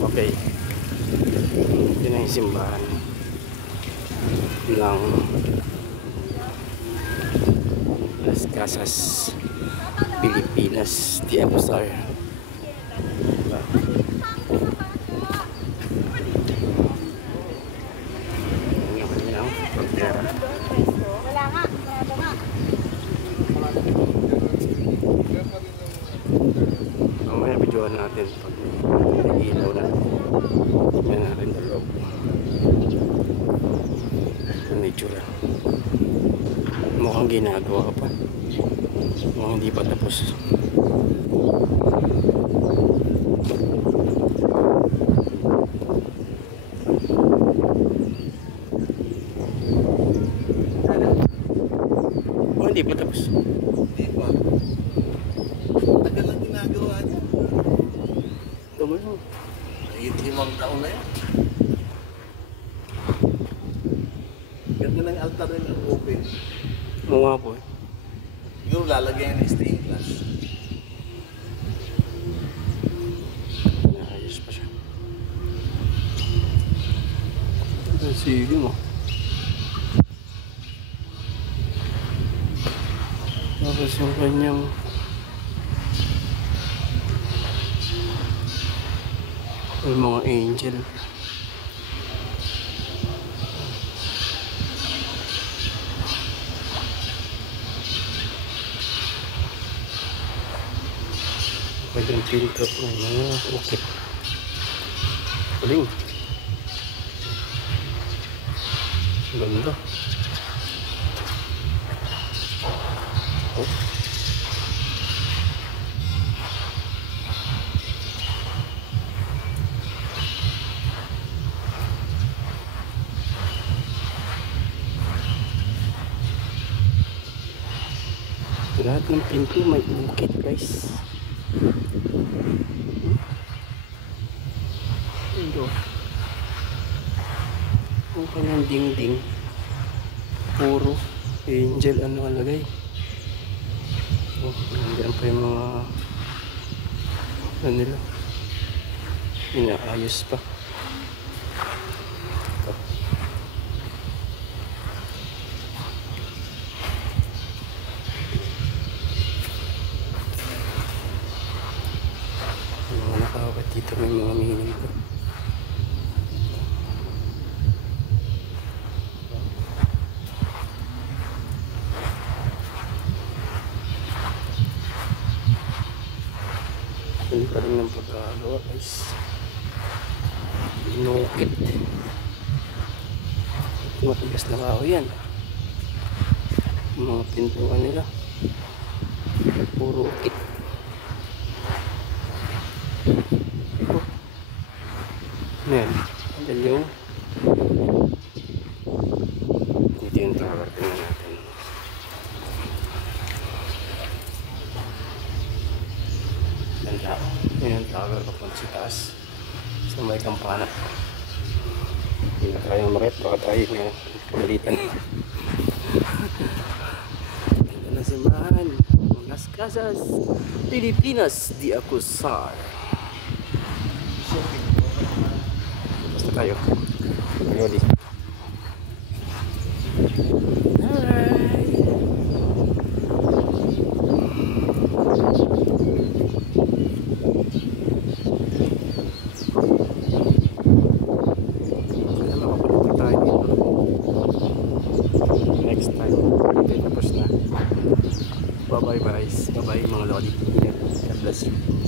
Okay, yun ang simbahan ng Las Casas Pilipinas de Acosar. Diba? Ang kanyang frontera. Wala nga. Mamaya videoan natin pag may ilaw na. Tingnan natin sa loob. Ang nature. Mukhang ginagawa pa. Mukhang hindi pa tapos. Oh, hindi pa tapos. Hindi pa. Tagal lang ginagawa niya. Tama yun. 5 taon na yan. Ganda ng altar rin ang open. Oo nga po eh. Siguro lalagyan ng stained glass. Naayos pa siya. Ang sige mo. Tapos yung kanyang yung mga angel. Pwedeng pinto po ng mga ukit. Galing. Ganda. Oh. Lahat ng pinto may ukit, guys. Ito. Ang kanyang dingding. Puro angel ano alagay. Oh, nandiyan pa yung mga ano nila. Inaayos pa. Ito. Mga nakakawat dito may mga mini ko. Hindi pa rin ng pagkagawa, guys. Inukit. Matigas na kao yan. Mga pintuan nila. Puro ukit. Oh. Ayan. Ayan yung dito yung tower. Tingnan natin. Ganda. Ayan yung tower papunta sa taas. Sa may kampana. Hindi na tayo makit. Baka tayo na pagalitan. Ganda na simbahan. Las Casas Pilipinas de Acosar. Basta tayo. Ready. Alright. Kaya makapunta tayo dito. Next time. Okay, tapos na. Bye bye guys. Bye bye mga lodi. God bless you.